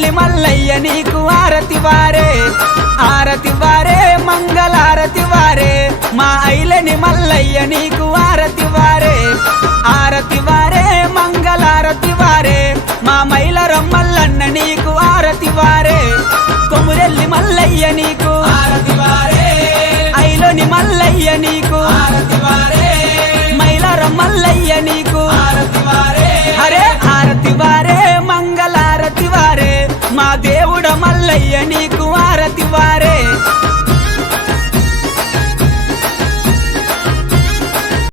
కొమురెల్లి మల్లయ్య నీకు ఆరతి వారే, ఆరతి వారే మంగళారతి వారే, మా ఐలని మల్లయ్య నీకు ఆరతి వారే, ఆరతి వారే మంగళారతి వారే, మా మైలరం మల్లన్న నీకు ఆరతి వారే, కొమురెల్లి మల్లయ్య నీకు ఆరతి వారే, ఐలోని మల్లయ్య నీకు ఆరతి వారే, మైలరం మల్లయ్య నీకు ఆరతి వారే, అరే ఆరతి వారే మంగళారతి వారే, మా దేవుడ మల్లయ్య నీకు